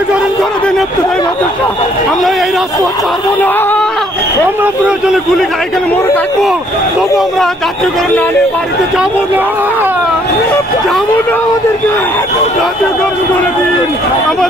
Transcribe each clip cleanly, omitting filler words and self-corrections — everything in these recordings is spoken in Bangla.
জাতীয়করণ করে দেন ইবতেদায়ী মাদ্রাসা। আমরা এই রাজপথ ছাড়বো না। আমরা প্রয়োজনে গুলি খাই, এখানে মরে থাকবো, তবু আমরা জাতীয়করণ না নিয়ে বাড়িতে যাবো না, যাবো না। আমাদেরকে জাতীয়করণ করে দিন। আমার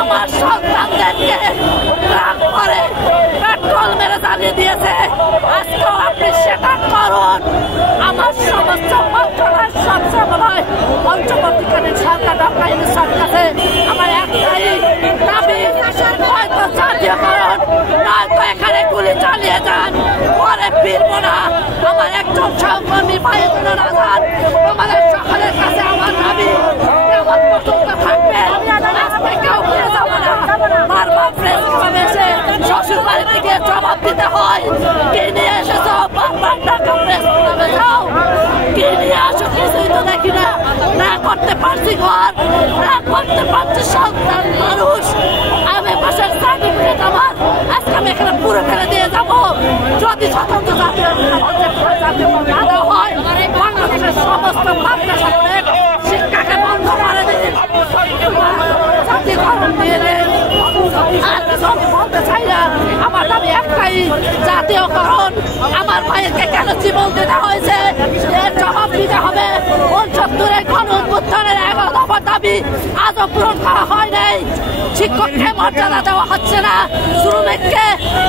আমার সন্তানদেরকে পেট্রোল মেরে জ্বালিয়ে দিয়েছে। আজকেও আপনি সেটা করুন। আমার সমস্ত মন্ত্রণালয় সবসময় অন্তর্বর্তীকালীন সরকার ডক্টর ইউনূসের কাছে আমার একটাই দাবি, হয়তো জাতীয়করণ, নয়তো এখানে গুলি চালিয়ে যান, পরে ফিরবো না। আমার একজন সহকর্মী বায়ুদুল আজহার, আমাদের সকলের কাছে আমার দাবি আমার পর্যন্ত থাকবে, কেউ ফিরে যাবো না। বারবার প্রেস ক্লাবে এসে শ্বশুর বাড়ি থেকে জবাব দিতে হয়, কি নিয়ে এসেছো, বারবার টাকা প্রেস ক্লাবে যাও, কি নিয়ে আসো, কিছুই তো দেখি না। না করতে পারছি ঘর, না করতে পারছি সন্তান মানুষ। আমি বাসার সার্টিফিকেট আমার আজকে আমি এখানে পুরো ফেলে দিয়ে যাবো। যদি স্বতন্ত্র জাতীয় না দেওয়া হয়, বাংলাদেশের সমস্ত মাদ্রাসাগুলোর শিক্ষাকে বন্ধ করে দিন, জাতীয়করণ দিয়ে দেন। আর কিছু আমি বলতে চাই না, আমার দাবি একটাই, জাতীয়করণ। আমার ভাইকে কেন জীবন দিতে হয়েছে এর জবাব দিতে হবে। 69-এর গণ-অভ্যুত্থানের 11 দফা দাবি আজও পূরণ করা হয় নাই। শিক্ষককে মর্যাদা দেওয়া হচ্ছে না, শ্রমিককে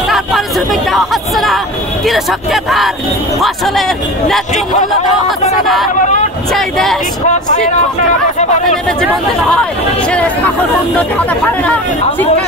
তার পারিশ্রমিক দেওয়া হচ্ছে না, কৃষককে তার ফসলের ন্যায্য মূল্য দেওয়া হচ্ছে না। সেই দেশ শিক্ষককে রাজপথে নেমে জীবন দিতে হয়, সে দেশ কখনো উন্নতি হতে পারে না। শিক্ষা